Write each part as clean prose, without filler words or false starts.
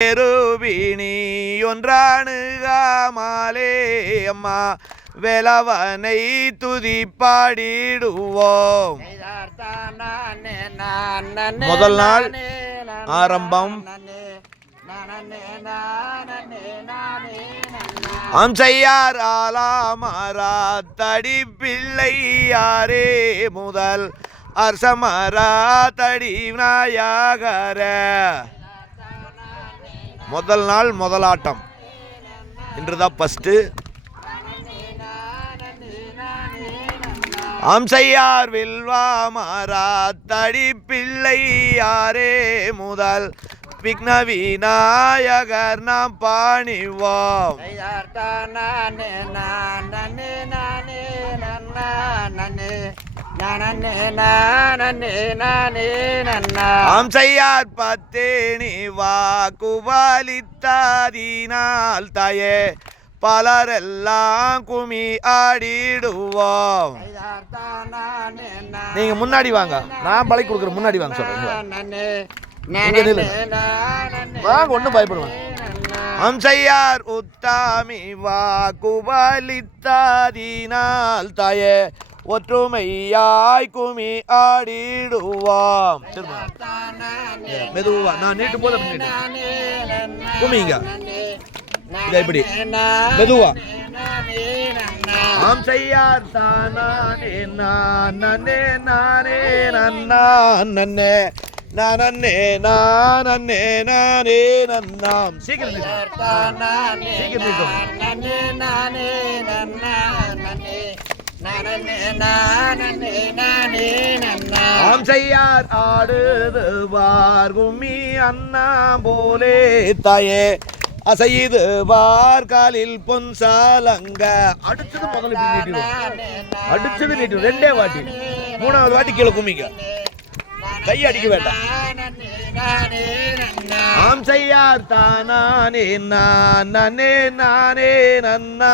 பெருவினி ஒன்றானுகாமாலே அம்மா வேலவனை துதிப்பாடிடுவோம். முதல் நாள் ஆரம்பம். அம்சையார் ஆலாமரா தடி பிள்ளையாரே முதல் அரசமரா தடி விநாயகர. முதல் நாள் முதலாட்டம். இன்றுதான் ஃபஸ்ட்டு. அம்சையார் வில்வாமரா தடி பிள்ளையாரே முதல் விக்ன விநாயகர் நாம் பாணிவோம். அம்சையார் பத்தேணி வாக்குபாலித்தாதினால் தாயே பலரெல்லாம் குமி ஆடிடுவோம். நீங்க முன்னாடி வாங்க, நான் பழி கொடுக்குறேன். முன்னாடி வாங்க சொல்றேன். வாங்க, ஒன்றும் பயப்படுவாங்க. அம்சையார் உத்தாமி வாக்குபாலித்தாதினால் தாயே ஒற்றுமையாய் குமி ஆடிடுவோம். மெதுவா நான் நீட்டு போல குமிங்க. இதை இப்படி மெதுவா. அம்சையார் தானே நானே நானே நன்னா நன்னே நானே நானே நானே நன்னாம். சீக்கிரம் அம்சையார் ஆடுதுவார் கும்மி அண்ணா போலே தாயே அசைது வார்காலில் பொன்சாலங்க. அடிச்சது முதல்ல நீட்டிடும், அடிச்சது நீட்டிடும். ரெண்டே வாட்டி, மூணாவது வாட்டி கீழே கும்மிங்க. கை அடிக்க வேண்டாம். அம்சையார் தானே நானே நானே நன்னா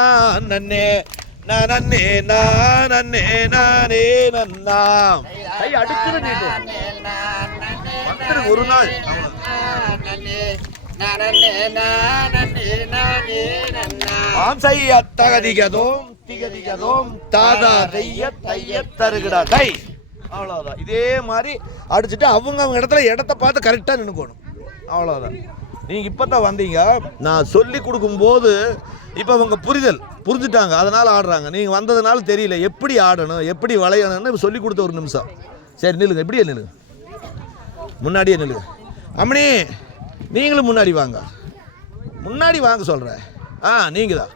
நன்னே நானே நானே நானே நன்னாம். கை அடிச்சது நீட்டும். ஒரு நாள் தகதிகதோம் திகதிகதோம் தாதா தைய தைய தருகிடா தை. அவ்வளோதான். இதே மாதிரி அடிச்சுட்டு அவங்க இடத்த பார்த்து கரெக்டாக நின்றுக்கணும். அவ்வளோதான். நீங்கள் இப்போ தான் வந்தீங்க. நான் சொல்லி கொடுக்கும்போது இப்போ அவங்க புரிஞ்சுட்டாங்க, அதனால் ஆடுறாங்க. நீங்கள் வந்ததுனால தெரியல எப்படி ஆடணும், எப்படி வளையணும்னு சொல்லி கொடுத்த ஒரு நிமிஷம். சரி நில்லுங்க, இப்படியே நில்லுங்க, முன்னாடியே நில்லுங்க. அம்மணி நீங்களும் முன்னாடி வாங்க, முன்னாடி வாங்க சொல்கிறேன். நீங்கள் தான்.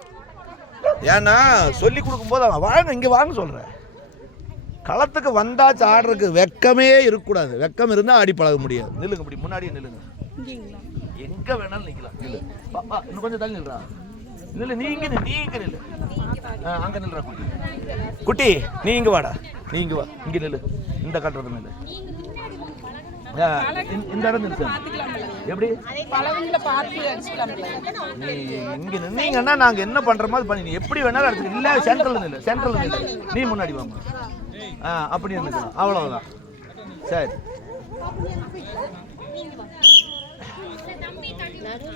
ஏன்னா சொல்லி கொடுக்கும்போது வாங்க, இங்கே வாங்க சொல்கிறேன். களத்துக்கு வந்தாச்சு ஆடுறதுக்கு வெக்கமே இருக்கக்கூடாது. வெக்கம் இருந்தால் ஆடி பழக முடியாது. நில்லுங்க, இப்படி முன்னாடியே நில்லுங்க. எங்கே வேணாலும் நிற்கலாம். நில்லு பாப்பா, இன்னும் கொஞ்சம் தள்ளி நில்றா. நில்லு, நீங்க நில்லு. அங்கே நில்றா குட்டி. குட்டி நீ இங்கே வாடா, நீ இங்கே வா. இங்கே நில்லு, இந்த கட்டுறது நில்லு. இந்த இடம் நிறுத்து. எப்படி இங்க நின்னீங்கன்னா நாங்க என்ன பண்றோமோ அது பண்ணி எப்படி வேணாலும் அடிச்சுக்க. இல்ல சென்ட்ரல் நில்லு, சென்ட்ரல் நில்லு. நீ முன்னாடி வாங்க. அப்படி நின்னுக்கலாம். அவ்வளவுதான். சரி,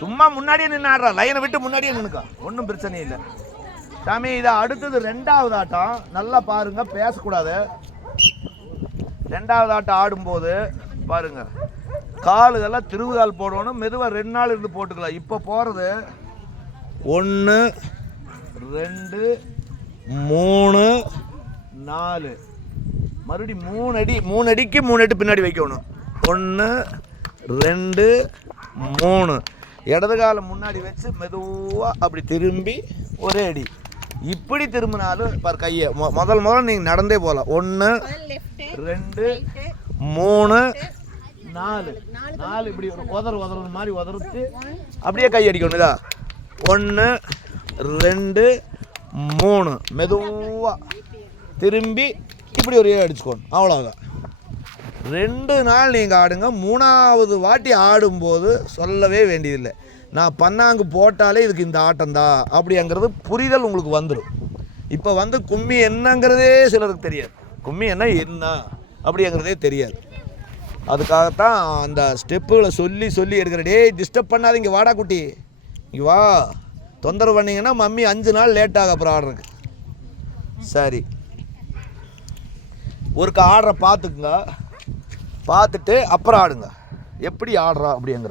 சும்மா முன்னாடியே நின்று ஆடுறா. லைனை விட்டு முன்னாடியே நின்னுக்கா, ஒன்றும் பிரச்சனை இல்லை. சாமி இதை அடுத்தது ரெண்டாவது ஆட்டம். நல்லா பாருங்க, பேசக்கூடாது. ரெண்டாவது ஆட்டம் ஆடும்போது பாருங்க, காலுகள்லாம் திருவுகால் போடணும். மெதுவாக 2 நாள் இருந்து போட்டுக்கலாம். இப்போ போகிறது 1 2 3 4, மறுபடியும் 3 அடி. 3 அடிக்கு 3 அடி பின்னாடி வைக்கணும். 1 2 3. இடது காலம் முன்னாடி வச்சு மெதுவாக அப்படி திரும்பி ஒரே அடி. இப்படி திரும்பினாலும் பாரு கையை முதல் நீங்கள் நடந்தே போகலாம். 1 2 3 4 இப்படி உதறது மாதிரி உதறது அப்படியே கை அடிக்கணும். இதா 1 2 3 மெதுவாக திரும்பி இப்படி ஒரு அடிச்சுக்கணும். அவ்வளோதான். 2 நாள் நீங்கள் ஆடுங்க. 3ஆவது வாட்டி ஆடும்போது சொல்லவே வேண்டியதில்லை. நான் பன்னாங்கு போட்டாலே இதுக்கு இந்த ஆட்டம்தான் அப்படிங்கிறது புரிதல் உங்களுக்கு வந்துடும். இப்போ கும்மி என்னங்கிறதே சிலருக்கு தெரியாது. கும்மி என்ன அப்படிங்கிறதே தெரியாது. அதுக்காகத்தான் அந்த ஸ்டெப்புகளை சொல்லி சொல்லி எடுக்கிற. டேய் டிஸ்டர்ப் பண்ணாதீங்க, வாடா குட்டி இங்கே வா. தொந்தரவு பண்ணிங்கன்னா மம்மி 5 நாள் லேட்டாக அப்புறம் ஆடுறதுக்கு. சரி, ஒருக்கா ஆடுற பார்த்துக்குங்க, பார்த்துட்டு அப்புறம் ஆடுங்க எப்படி ஆடுறா அப்படிங்கிற.